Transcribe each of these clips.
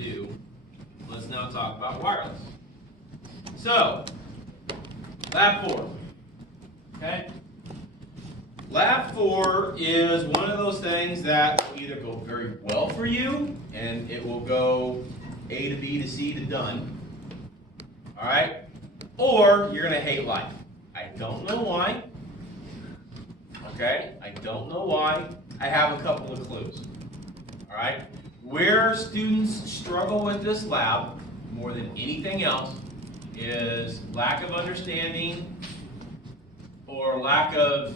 ado, let's now talk about wireless. So, Lab 4. Okay? Lab 4 is one of those things that will either go very well for you, and it will go A to B to C to done. Alright? Or you're going to hate life. I don't know why. Okay? I don't know why. I have a couple of clues. Alright? Where students struggle with this lab more than anything else is lack of understanding or lack of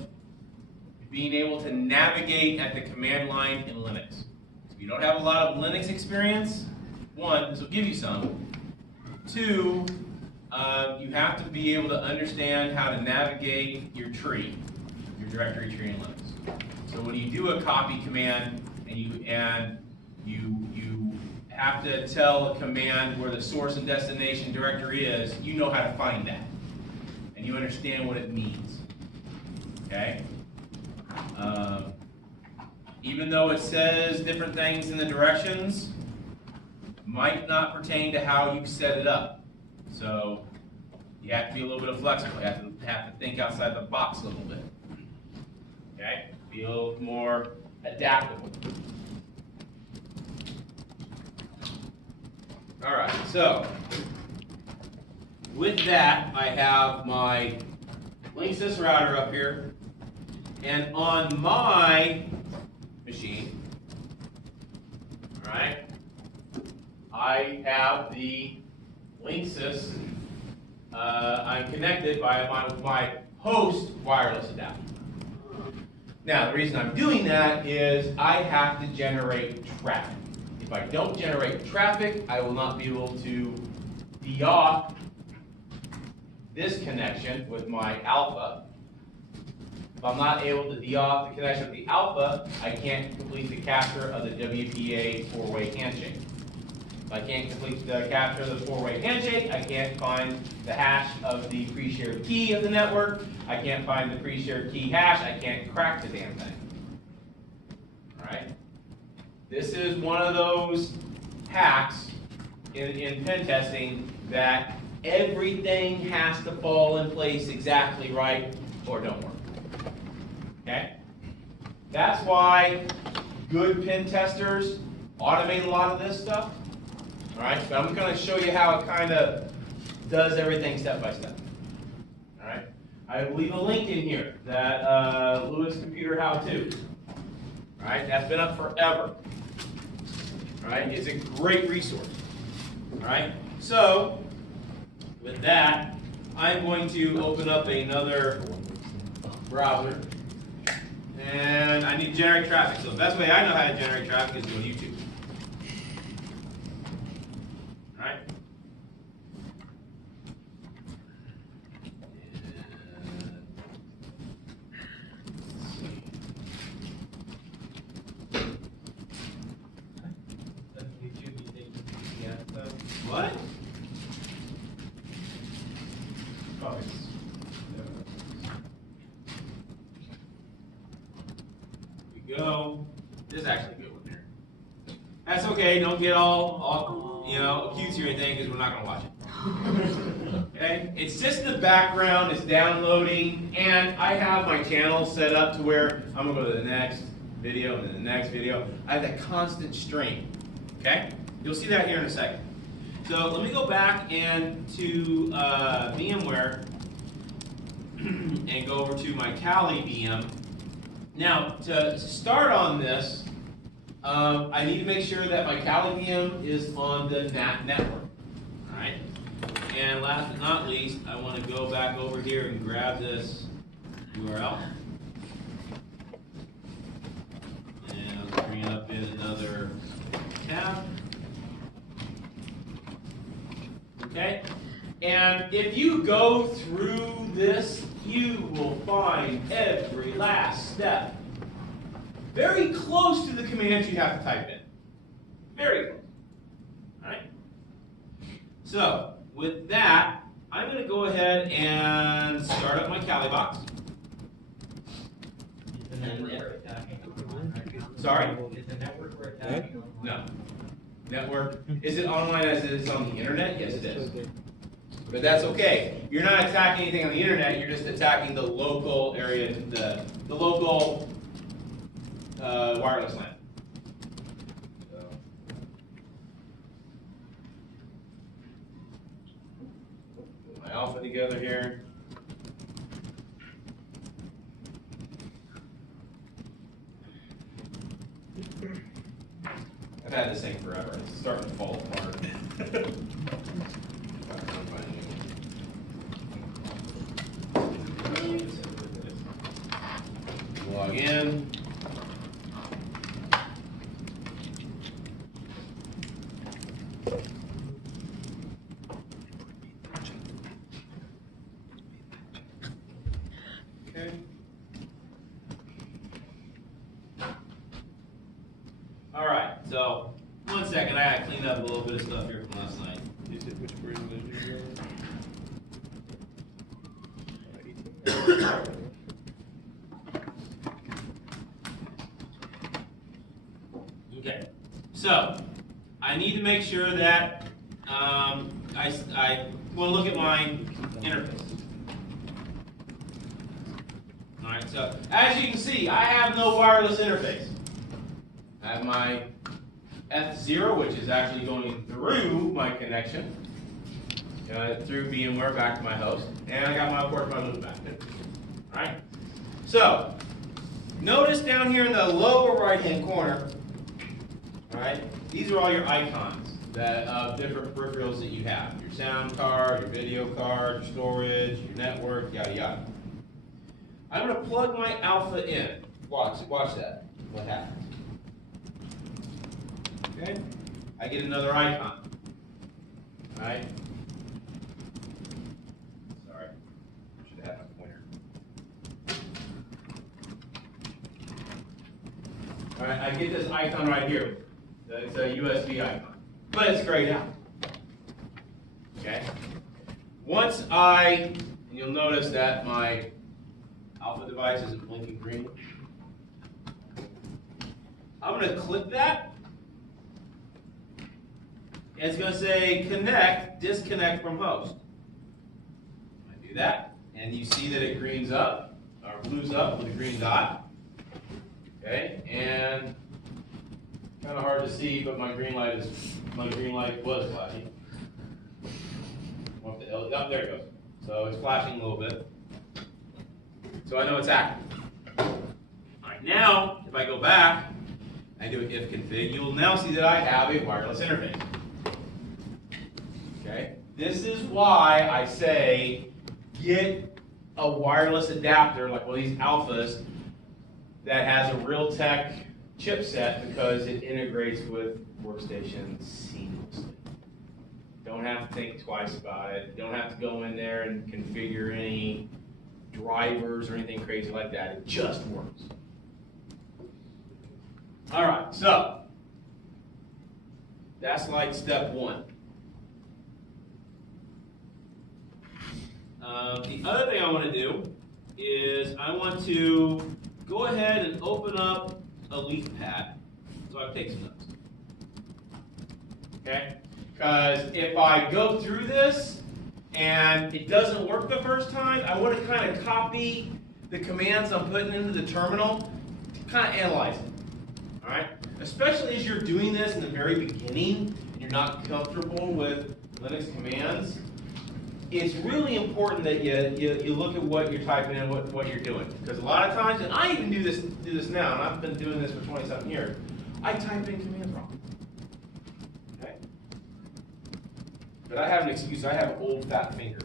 being able to navigate at the command line in Linux. If you don't have a lot of Linux experience, one, this will give you some. Two, you have to be able to understand how to navigate your tree, your directory tree in Linux. So when you do a copy command and you have to tell a command where the source and destination directory is, you know how to find that. And you understand what it means. Okay? Even though it says different things in the directions, might not pertain to how you set it up. So you have to be a little bit flexible. You have to think outside the box a little bit. Okay? Be a little more adaptable. All right, so with that, I have my Linksys router up here, and on my machine, all right, I have the Linksys. I'm connected by my host wireless adapter. Now, the reason I'm doing that is I have to generate traffic. If I don't generate traffic, I will not be able to de-auth this connection with my alpha. If I'm not able to de-auth the connection with the alpha, I can't complete the capture of the WPA four-way handshake. If I can't complete the capture of the four-way handshake, I can't find the hash of the pre-shared key of the network. I can't find the pre-shared key hash. I can't crack the damn thing. All right? This is one of those hacks in pen testing that everything has to fall in place exactly right or don't work. Okay? That's why good pen testers automate a lot of this stuff. All right? But I'm going to show you how it kind of does everything step by step. All right? I will leave a link in here, that Lewis Computer How To. All right? That's been up forever. All right? It's a great resource. All right? So, with that, I'm going to open up another browser. And I need to generate traffic. So the best way I know how to generate traffic is to go to YouTube. All right? What? Oh, we go. This is actually a good one there. That's okay. Don't get all cutesy or anything because we're not going to watch it. Okay? It's just the background. It's downloading, and I have my channel set up to where I'm going to go to the next video and then the next video. I have that constant stream. Okay? You'll see that here in a second. So let me go back and to VMware and go over to my Kali VM. Now, to start on this, I need to make sure that my Kali VM is on the NAT network. All right. And last but not least, I want to go back over here and grab this URL. And I'll bring it up in another tab. Okay? And if you go through this, you will find every last step very close to the commands you have to type in. Very close. All right? So, with that, I'm going to go ahead and start up my Kali box. Is the network we're attacking on? Sorry? Is the network we're attacking on? Sorry? No. No. Okay. No. network. Is it online as it is on the internet? Yes, it is. But that's okay. You're not attacking anything on the internet. You're just attacking the local area, the local wireless LAN. So. Put my alpha together here. I've had this thing forever. It's starting to fall apart. Log in. Okay. All right, so 1 second, I gotta clean up a little bit of stuff here from last night. You said which version did you Okay, so I need to make sure that I want to look at my interface. All right, so as you can see, I have no wireless interface. I have my F0, which is actually going through my connection, through VMware back to my host, and I got my port my loop back there. All right. So notice down here in the lower right-hand corner, all right, these are all your icons that of different peripherals that you have: your sound card, your video card, your storage, your network, yada yada. I'm going to plug my alpha in. Watch that. What happens? Okay, I get another icon. All right. Sorry, I should have my pointer. All right, I get this icon right here. It's a USB icon, but it's grayed out. Okay. Once and you'll notice that my alpha device isn't blinking green. I'm going to click that. And it's going to say connect, disconnect from host. I do that, and you see that it greens up, or blues up with a green dot. Okay, and kind of hard to see, but my green light was flashing. Oh, there it goes. So it's flashing a little bit. So I know it's active. All right, now if I go back, I do an if config, you'll now see that I have a wireless interface. Okay? This is why I say get a wireless adapter, like one of these alphas, that has a Realtek chipset, because it integrates with workstations seamlessly. Don't have to think twice about it. Don't have to go in there and configure any drivers or anything crazy like that. It just works. All right, so that's like step one. The other thing I want to do is I want to go ahead and open up a leaf pad so I can take some notes. Okay? Because if I go through this and it doesn't work the first time, I want to kind of copy the commands I'm putting into the terminal to kind of analyze it. All right? Especially as you're doing this in the very beginning and you're not comfortable with Linux commands, it's really important that you look at what you're typing in, what you're doing. Because a lot of times, and I even do this now, and I've been doing this for 20-something years, I type in commands wrong. Okay? But I have an excuse. I have old fat fingers.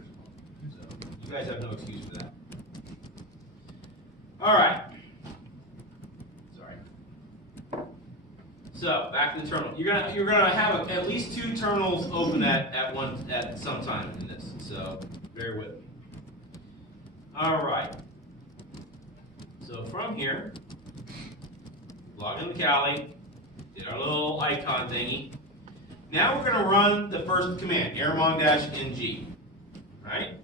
So you guys have no excuse for that. All right. Sorry. So back to the terminal. You're gonna have at least 2 terminals open at some time in this. So bear with me. All right. So from here, log into Kali, did our little icon thingy. Now we're going to run the first command, airmon-ng. Right?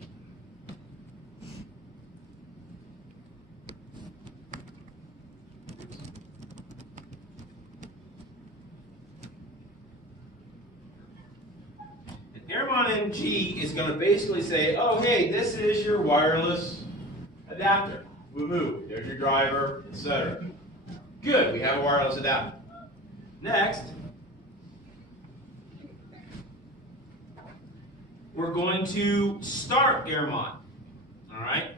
Airmon NG is going to basically say, oh, hey, this is your wireless adapter. Woohoo, there's your driver, etc. Good, we have a wireless adapter. Next, we're going to start Airmon, all right,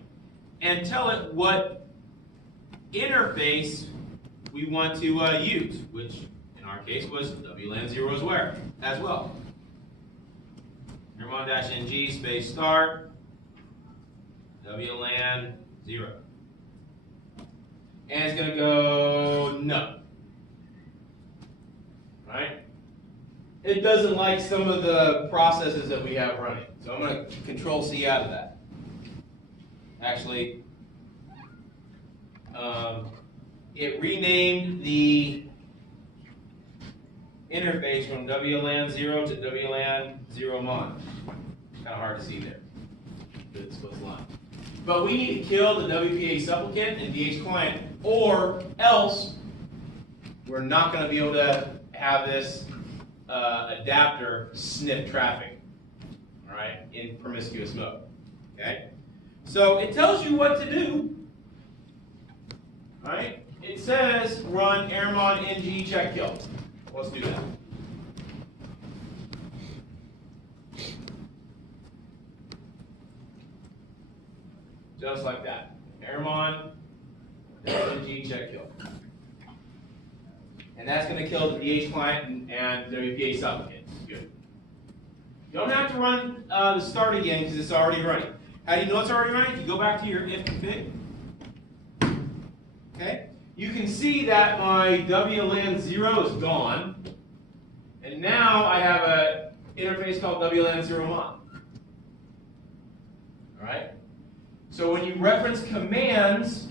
and tell it what interface we want to use, which in our case was WLAN 0 as well. Airmon-ng space start WLAN 0. And it's going to go no. Right? It doesn't like some of the processes that we have running. So I'm going to Control C out of that. Actually, it renamed the interface from WLAN 0 to WLAN 0 mon. Kind of hard to see there. Good split line. But we need to kill the WPA supplicant and DH client, or else we're not going to be able to have this adapter sniff traffic, all right, in promiscuous mode. Okay? So it tells you what to do. All right? It says run Airmon ng check kill. Let's do that. Just like that. Airmon ng check kill. And that's going to kill the DH client and WPA supplicant. Good. You don't have to run the start again because it's already running. How do you know it's already running? You go back to your if config. Okay? You can see that my WLAN 0 is gone. And now I have an interface called WLAN 0 mon. Alright? So when you reference commands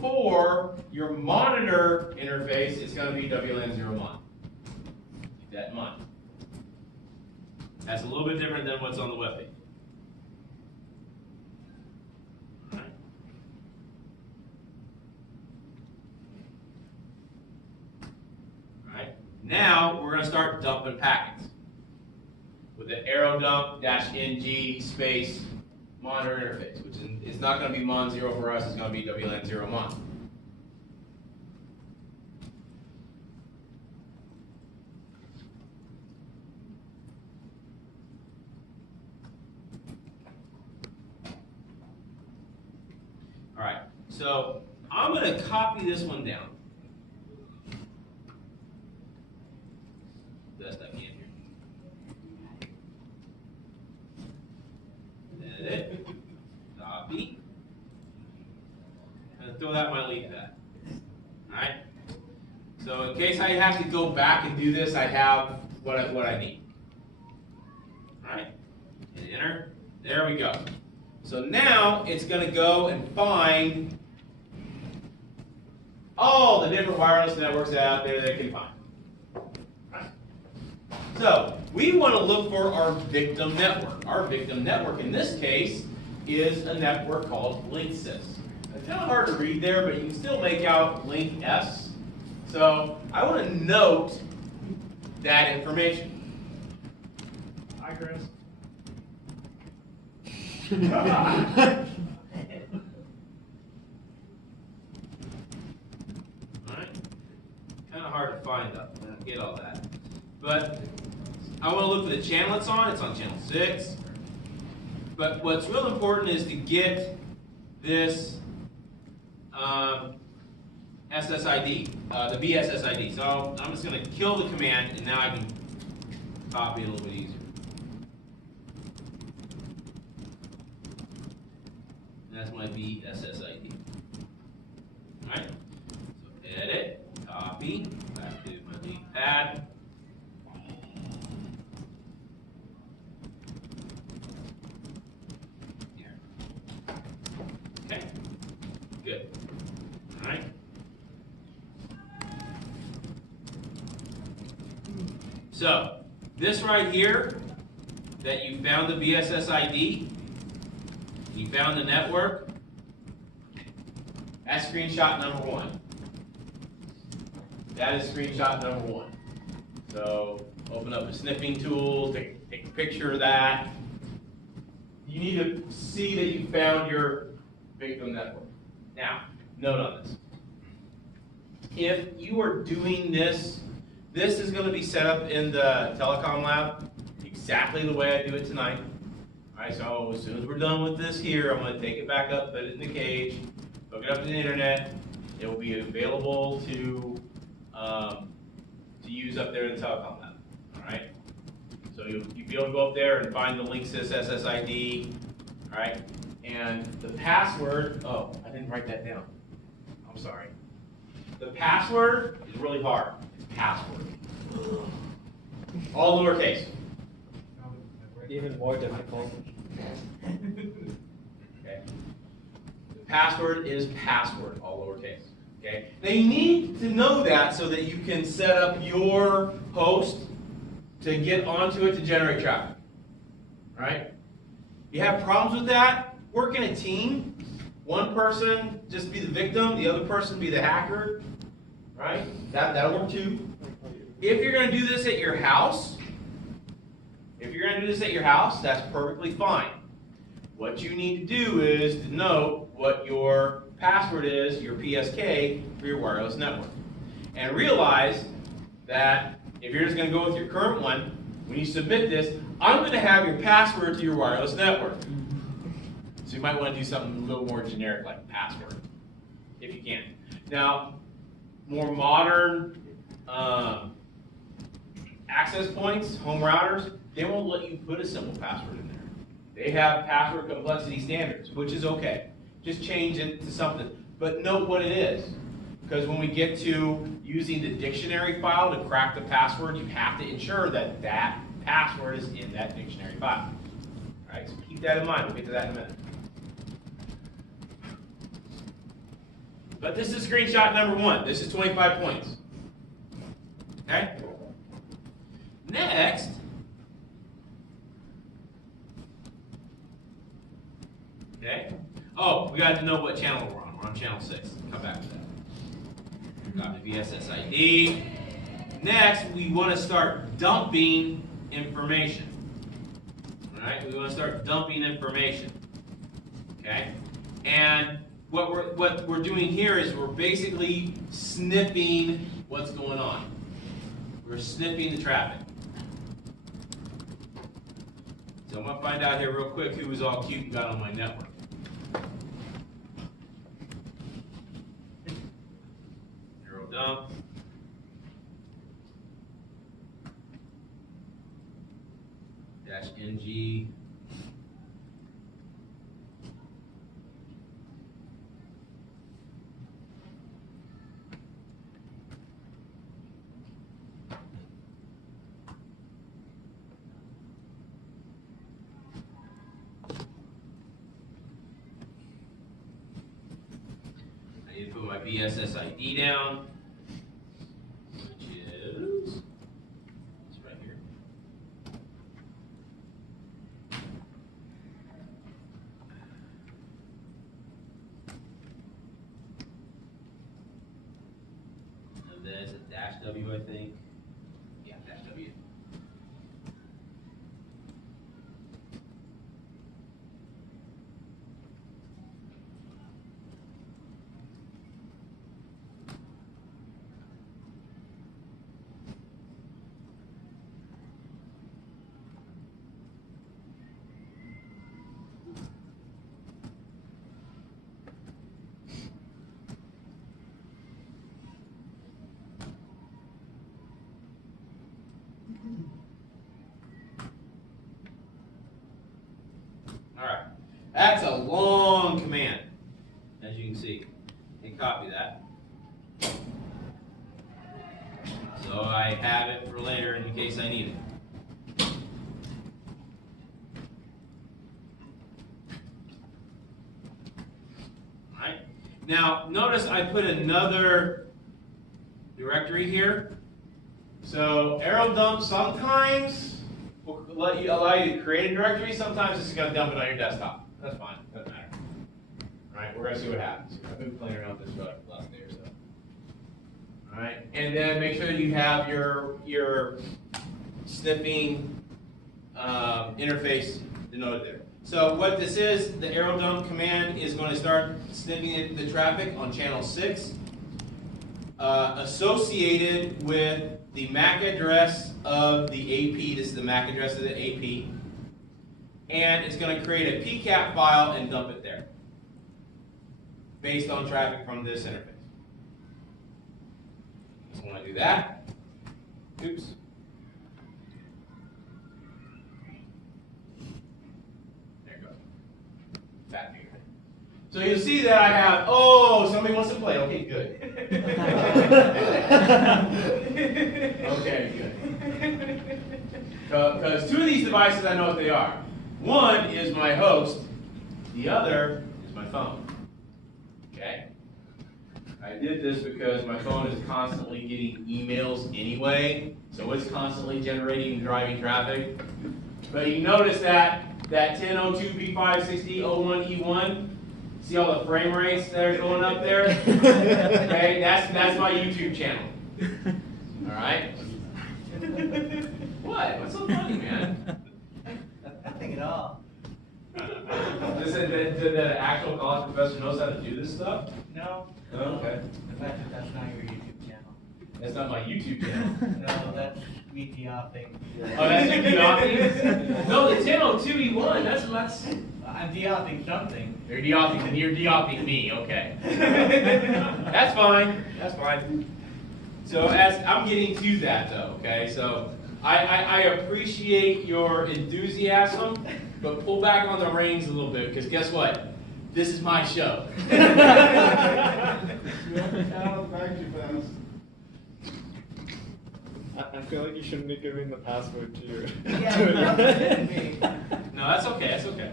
for your monitor interface, it's going to be WLAN 0 mon. Keep that in mind. That's a little bit different than what's on the web page. Alright. Now we're going to start dumping packets with the arrow dump-ng space monitor interface, which is not going to be mon 0 for us, it's going to be WLAN 0 mon. All right, so I'm going to copy this one down. Best I can here. Edit. Copy. And throw that in my lead pad. Alright? So in case I have to go back and do this, I have what I need. Alright? And enter. There we go. So now it's going to go and find all the different wireless networks out there that it can find. Right. So we want to look for our victim network. Our victim network in this case is a network called LinkSys. It's kind of hard to read there, but you can still make out Link S. So I want to note that information. Hi, Chris. Alright. Kind of hard to find up. I don't get all that. But I want to look for the channel it's on. It's on channel 6. But what's real important is to get this SSID, the BSSID. So I'm just going to kill the command, and now I can copy it a little bit easier. That's my BSSID. Alright? So edit, copy, back to my lead pad. Here. Okay. Good. Alright. So, this right here, that you found the BSSID, you found the network, that's screenshot number 1. That is screenshot number 1. So Open up a sniffing tool, take a picture of that. You need to see that you found your victim network. Now, note on this. If you are doing this, this is going to be set up in the telecom lab exactly the way I do it tonight. All right, so as soon as we're done with this here, I'm going to take it back up, put it in the cage, hook it up to the internet. It will be available to use up there in the telecom lab. All right. So you'll be able to go up there and find the Linksys SSID. All right. And the password. Oh, I didn't write that down. I'm sorry. The password is really hard. It's password. All lowercase. Even more difficult. Okay. The password is password, all lowercase. Okay. Now you need to know that so that you can set up your host to get onto it to generate traffic. All right. You have problems with that? Work in a team. One person just be the victim, the other person be the hacker. Right? That'll work too. If you're going to do this at your house, that's perfectly fine. What you need to do is to know what your password is, your PSK, for your wireless network. And realize that if you're just going to go with your current one, when you submit this, I'm going to have your password to your wireless network. So you might want to do something a little more generic like password, if you can. Now, more modern access points, home routers, they won't let you put a simple password in there. They have password complexity standards, which is okay. Just change it to something. But note what it is. Because when we get to using the dictionary file to crack the password, you have to ensure that that password is in that dictionary file. All right, so keep that in mind. We'll get to that in a minute. But this is screenshot number 1. This is 25 points. Okay? Next, okay? Oh, we got to know what channel we're on. We're on channel 6. Come back to that. Got the VSSID. Next, we want to start dumping information. All right? We want to start dumping information. Okay? And what we're doing here is we're basically sniffing what's going on. We're sniffing the traffic. So I'm going to find out here real quick who was all cute and got on my network. Arrow dump. -NG. I need to put my VSSID down, which is it's right here. And then it's a -W, I think. Yeah, -W. All right, that's a long command, as you can see. And copy that. So I have it for later in case I need it. All right. Now, notice I put another directory here. So arrow dump sometimes will allow you to create a directory. Sometimes it's going to dump it on your desktop. That's fine. Doesn't matter. All right, we're going to see what happens. I've been playing around with this for like the last day or so. All right, and then make sure that you have your sniffing interface denoted there. So what this is, the arrow dump command is going to start sniffing the traffic on channel 6, associated with the MAC address of the AP. This is the MAC address of the AP. And it's going to create a PCAP file and dump it there, based on traffic from this interface. So when I do that, oops. There you go. Fat finger. So you'll see that I have, oh, somebody wants to play. Okay, good. Okay, good. Because 2 of these devices, I know what they are. One is my host, the other is my phone. Okay? I did this because my phone is constantly getting emails anyway, so it's constantly generating and driving traffic. But you notice that 1002B56001E1, see all the frame rates that are going up there? Okay, that's my YouTube channel. All right? What? What's so funny, man? Nothing at all. Did the actual college professor knows how to do this stuff? No. Oh, okay. The fact that that's not your YouTube channel. That's not my YouTube channel. No, that's me deopping. Oh, that's you deopping? No, the 1002E1, that's... I'm deopping something. You're deopping, then you're deopping me, okay. That's fine, that's fine. So as I'm getting to that though, okay, so I appreciate your enthusiasm, but pull back on the reins a little bit, because guess what? This is my show. I feel like you shouldn't be giving the password to your. No, that's okay, that's okay.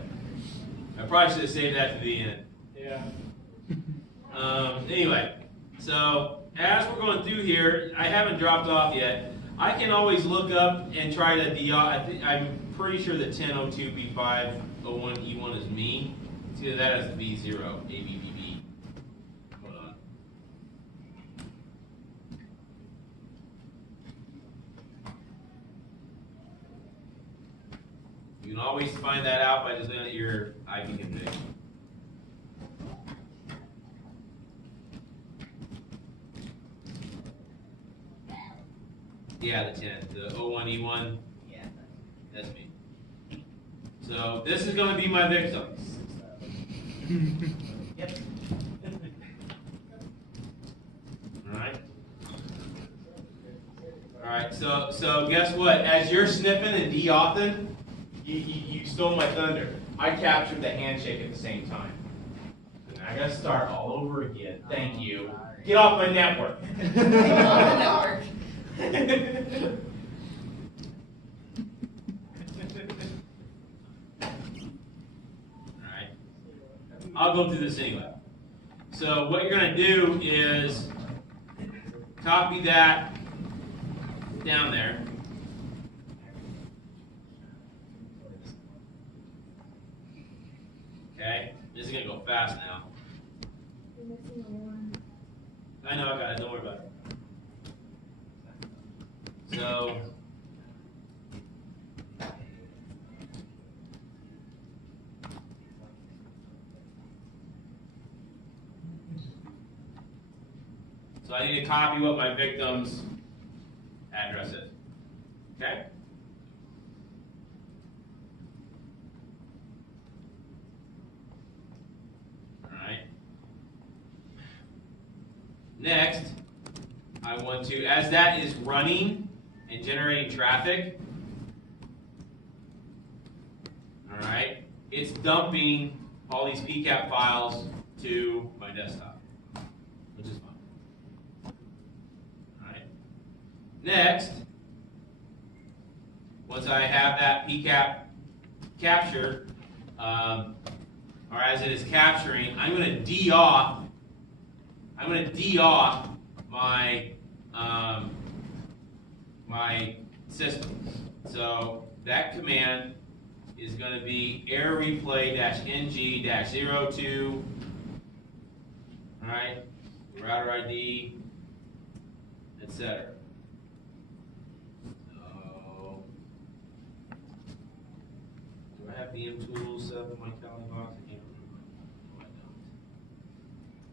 I probably should have saved that to the end. Yeah. Anyway, so as we're going through here, I haven't dropped off yet. I can always look up and try to I'm pretty sure the 1002B501E1 is me. It's either that as the B0, ABBB. Hold on. You can always find that out by just looking at your IP config. Yeah, the 10, the 01E1. Yeah. That's me. So this is going to be my victim. Yep. All right. All right. So guess what? As you're sniffing and deauthing, you stole my thunder. I captured the handshake at the same time. And I got to start all over again. Thank you. Get off my network. Alright. I'll go through this anyway. So what you're going to do is copy that down there. Okay? This is going to go fast now. I know, I got it. Don't worry about it. So, I need to copy what my victim's address is. Okay? Alright. Next, I want to, as that is running and generating traffic, alright, it's dumping all these PCAP files to my desktop, which is fine. Alright. Next, once I have that PCAP captured, or as it is capturing, I'm going to de-auth my my system. So that command is going to be error replay -ng-02, all right, router ID, etc. So VM tools set up in my Kali box. I can't remember. No, I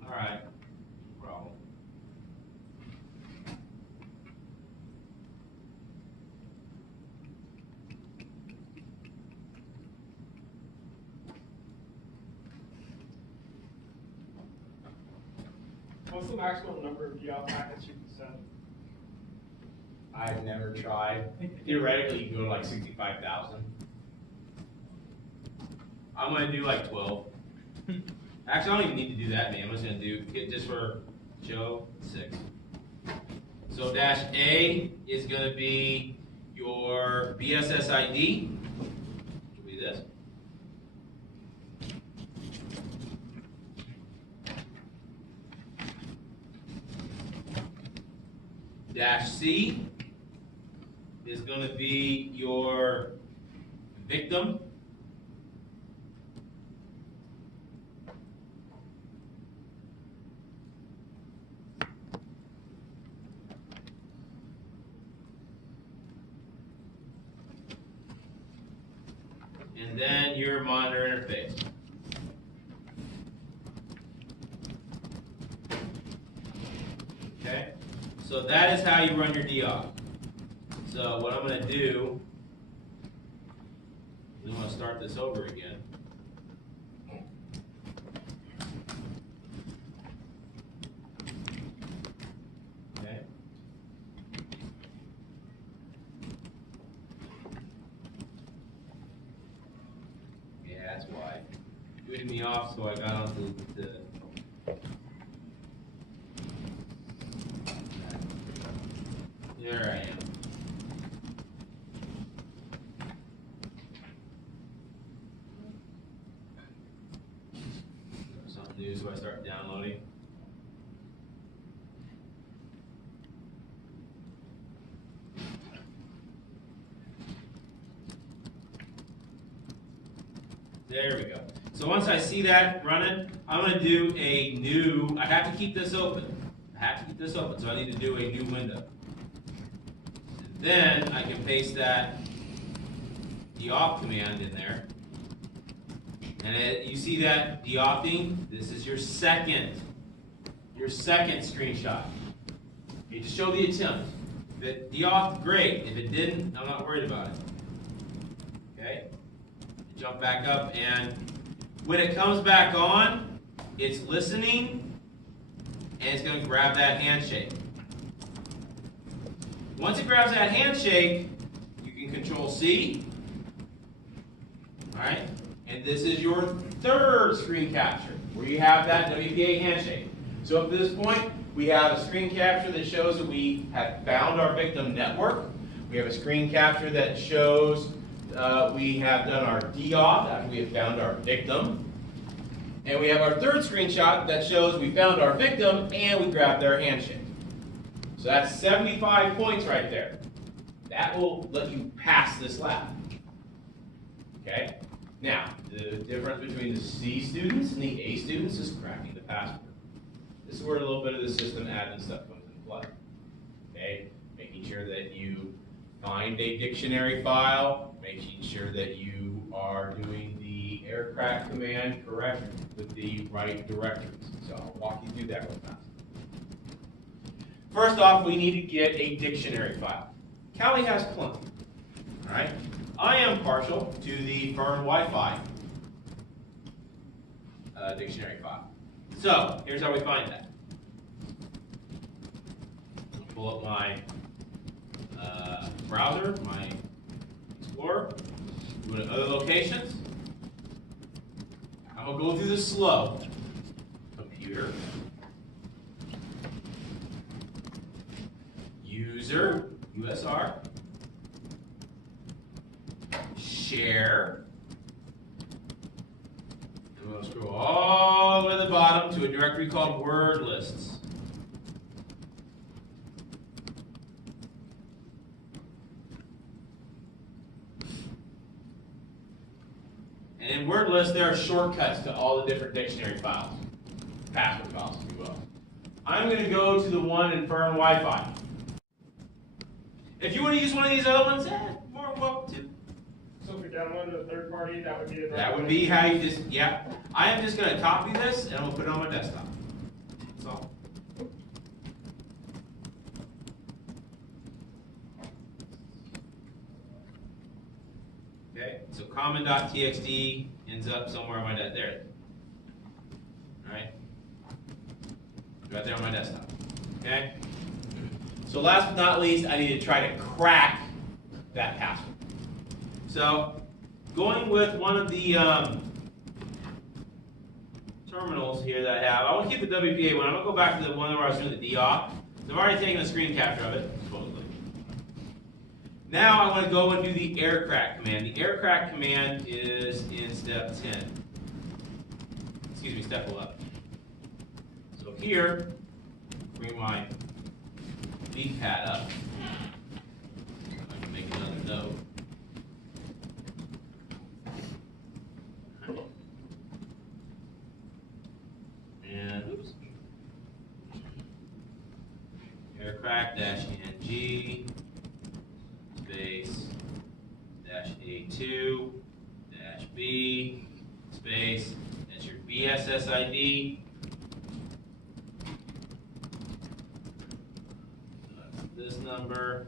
don't. All right, no problem. What's the maximum number of DL packets you can send? I've never tried. Theoretically, you can go to like 65,000. I'm gonna do like 12. Actually, I don't even need to do that, man. I'm just gonna do just for show 6. So dash A is gonna be your BSS ID, which will be this. Dash C is going to be your victim. And then your monitor interface. Okay? So that is how you run your DOF. So what I'm going to do is I'm going to start this over again. Okay. Yeah, that's why. Booted me off, so I got onto the there I am. Something new, so I start downloading. There we go. So once I see that running, I'm going to do a new, I have to keep this open. So I need to do a new window. Then I can paste that deoff command in there. And you see that deoffing? This is your second screenshot. Okay, just show the attempt. If it deoffed, great. If it didn't, I'm not worried about it. Okay? Jump back up, and when it comes back on, it's listening, and it's going to grab that handshake. Once it grabs that handshake, you can Control C. Alright? And this is your third screen capture, where you have that WPA handshake. So up to this point, we have a screen capture that shows that we have found our victim network. We have a screen capture that shows we have done our DOF after we have found our victim. And we have our third screenshot that shows we found our victim and we grabbed their handshake. So that's 75 points right there. That will let you pass this lab. Okay? Now, the difference between the C students and the A students is cracking the password. This is where a little bit of the system admin stuff comes into play. Okay? Making sure that you find a dictionary file, making sure that you are doing the aircraft command correct with the right directories. So I'll walk you through that real fast. First off, we need to get a dictionary file. Kali has plenty. All right? I am partial to the Fern Wi-Fi dictionary file. So here's how we find that. I'll pull up my browser, my Explorer, go to other locations. I'm going to go through this slow. Computer. User, USR. Share. And we'll scroll all the way to the bottom to a directory called word lists. And in word lists, there are shortcuts to all the different dictionary files, password files, if you will. I'm going to go to the one in Fern Wi-Fi. If you want to use one of these other ones, more welcome to. So download a third party, that would be the right That would way. be how you just, yeah. I am just gonna copy this and I'm gonna put it on my desktop. That's all. Okay, so common.txt ends up somewhere on my there. Alright? Right there on my desktop. Okay? So last but not least, I need to try to crack that password. So, going with one of the terminals here that I have, I want to keep the WPA one. I'm going to go back to the one where I was doing the DOP. So I've already taken a screen capture of it, supposedly. Now I want to go and do the air crack command. The air crack command is in step 10. Excuse me, step 11. So here, bring my lead pad up. I can make another note. And oops. Aircrack-ng space -A2 -B space, that's your BSSID. That's this number.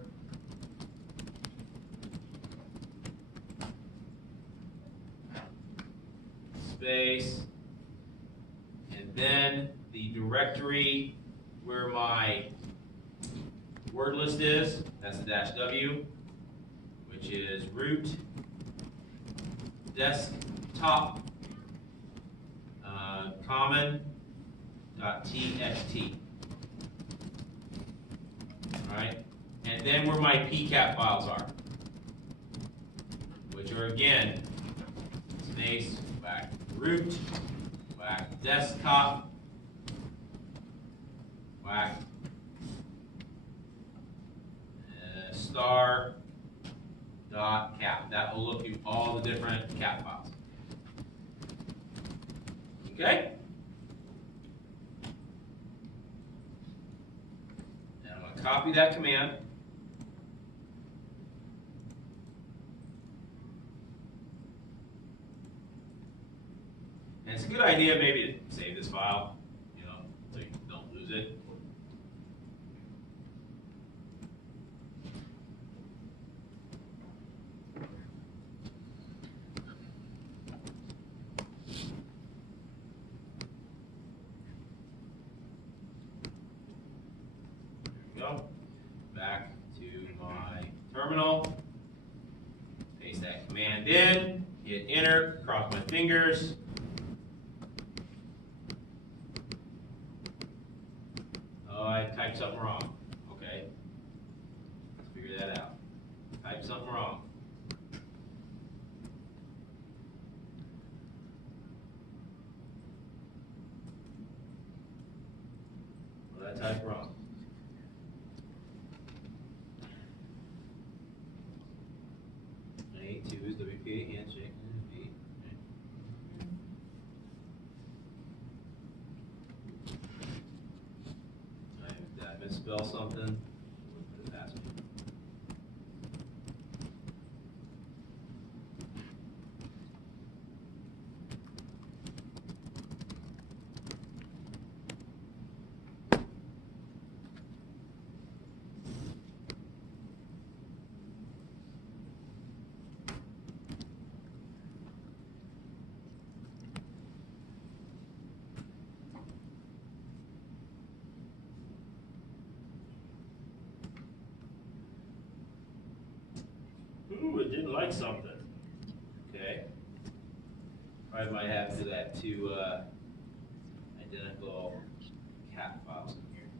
Space. And then the directory where my word list is, that's the -W, which is root desktop common.txt. Alright? And then where my PCAP files are, which are again, space, back root, back desktop, whack star dot cap. That will look at all the different cap files. Okay? And I'm going to copy that command. And it's a good idea maybe to save this file, you know, so you don't lose it. Go back to my terminal, paste that command in, hit enter, cross my fingers. Oh, I typed something wrong. Okay, let's figure that out. Typed something wrong. What did I type wrong? A2 is WPA handshake. B. Did I misspell something? Put a password. Ooh, it didn't like something. Okay. Probably might have to do that to identical cat files in here.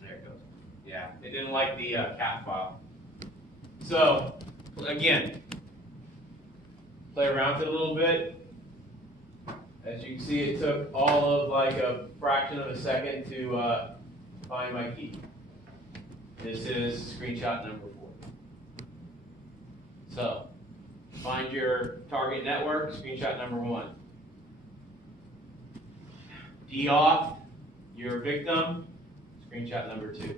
There it goes. Yeah, it didn't like the cat file. So, again, play around with it a little bit. As you can see, it took all of like a fraction of a second to find my key. This is screenshot number 4. So, find your target network, screenshot number 1. De-auth your victim, screenshot number 2.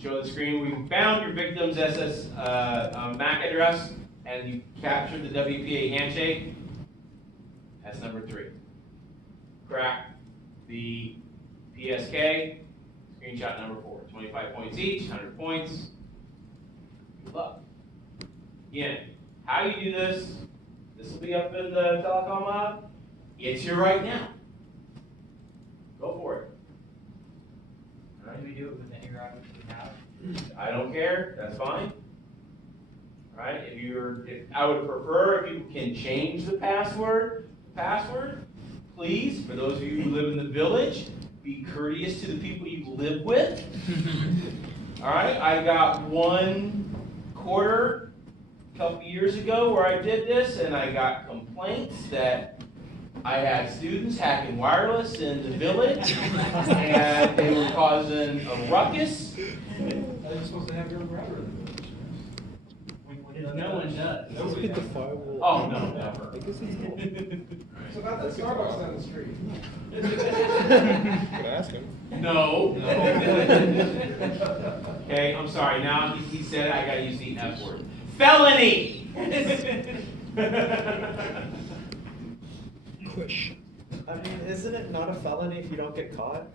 Show the screen we found your victim's SS MAC address and you captured the WPA handshake. That's number 3. Crack the PSK, screenshot number 4. 25 points each, 100 points. Good luck. Again, how you do this, this will be up in the telecom lab. It's here right now. Go for it. How do we do it with any router we have? I don't care, that's fine. All right, I would prefer if you can change the password, please, for those of you who live in the village, be courteous to the people you live with. All right, I got 1 quarter a couple years ago where I did this, and I got complaints that I had students hacking wireless in the village, and they were causing a ruckus. You're supposed to have your own router in the village. No one does. Let's hit the firewall. Oh, no, never. I guess it's cool. It's about that Starbucks down the street. Can I ask him? No. Okay, I'm sorry. Now he said it, I gotta use the F word. Felony! Push. I mean, isn't it not a felony if you don't get caught?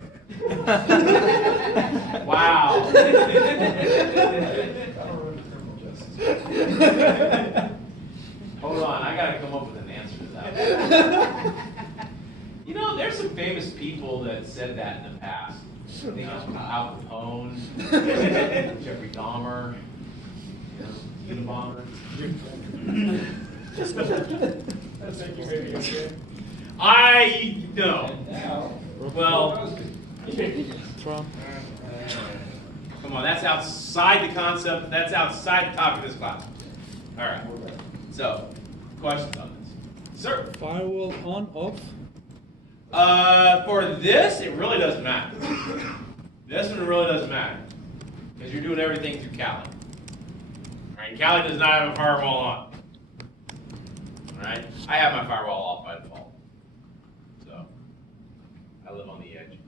Wow. Hold on, I gotta come up with an answer to that. You know, there's some famous people that said that in the past. You know, Al Capone, Jeffrey Dahmer, you know, Unabomber. I think you may be okay. I know. Well, Trump. come on, that's outside the concept, that's outside the topic of this class. All right, so, questions on this? Sir? Firewall on, off? For this, it really doesn't matter. This one really doesn't matter, because you're doing everything through Kali. All right, Kali does not have a firewall on. All right, I have my firewall off by default. So, I live on the edge.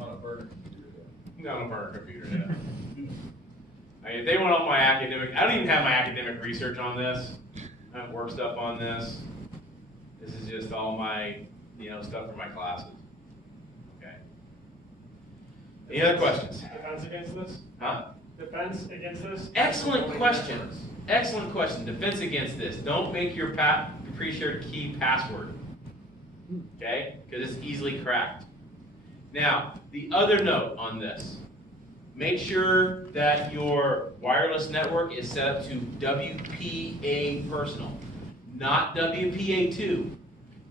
On a burner computer. Not on a burner computer, yeah. I mean, if they want all my academic, I don't even have my academic research on this. I have work stuff on this. This is just all my, stuff for my classes. Okay. Any other questions? Defense against this? Huh? Defense against this? Excellent question. Excellent question. Defense against this. Don't make your pre-shared key password. Okay? Because it's easily cracked. Now, the other note on this. Make sure that your wireless network is set up to WPA personal, not WPA2.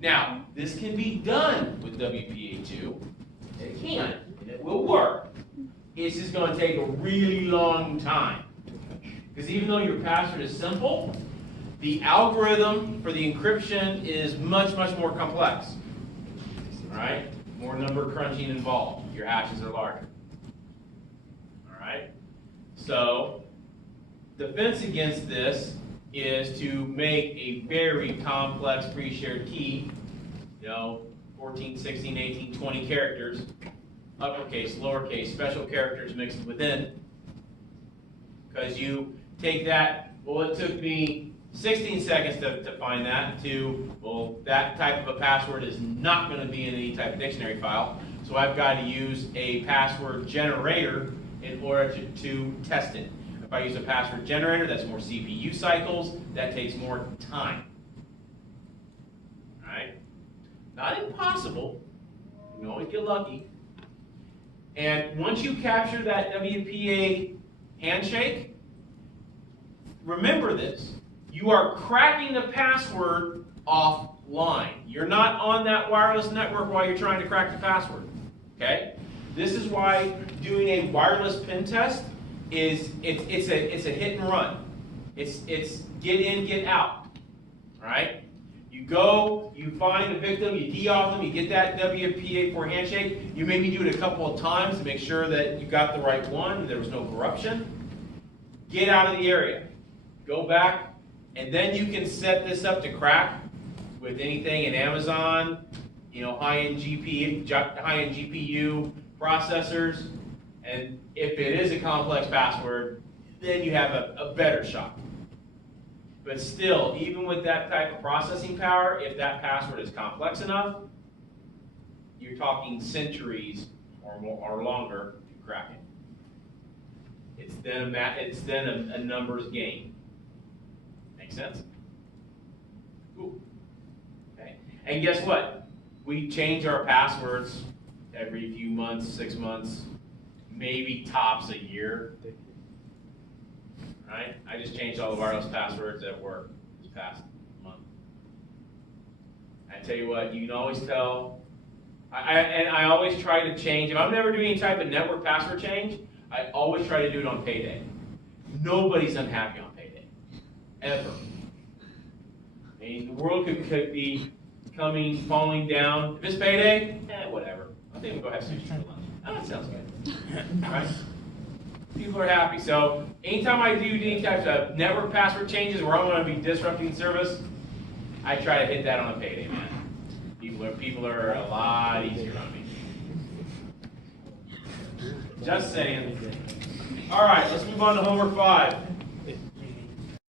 Now, this can be done with WPA2. It can, and it will work. It's just going to take a really long time. Because even though your password is simple, the algorithm for the encryption is much, much more complex. All right? More number crunching involved. Your hashes are larger. All right? So, defense against this is to make a very complex pre-shared key, 14, 16, 18, 20 characters, uppercase, lowercase, special characters mixed within. Because you take that, well, it took me 16 seconds to find that, well, that type of a password is not going to be in any type of dictionary file, so I've got to use a password generator in order to test it. If I use a password generator, that's more CPU cycles, that takes more time. All right? Not impossible, you can always get lucky. And once you capture that WPA handshake, remember this. You are cracking the password offline. You're not on that wireless network while you're trying to crack the password. Okay? This is why doing a wireless pen test is it's a hit and run. It's get in, get out. All right? You go, you find the victim, you de-auth them, you get that WPA4 handshake. You maybe do it a couple of times to make sure that you got the right one and there was no corruption. Get out of the area. Go back, and then you can set this up to crack with anything in Amazon, high-end GPU processors. And if it is a complex password, then you have a better shot. But still, even with that type of processing power, if that password is complex enough, you're talking centuries or more or longer to crack it. It's then a numbers game. Make sense? Cool. Okay. And guess what? We change our passwords every few months, 6 months, maybe tops a year. Right? I just changed all the wireless passwords at work this past month. I tell you what, you can always tell. I always try to change. If I'm never doing any type of network password change, I always try to do it on payday. Nobody's unhappy on payday. Ever. I mean, the world could be falling down. If it's payday, whatever. I think we'll go have sushi for lunch. Oh, that sounds good. Right? People are happy. So anytime I do any types of network password changes where I'm going to be disrupting service, I try to hit that on a payday, man. People are a lot easier on me. Just saying. All right, let's move on to homework 5.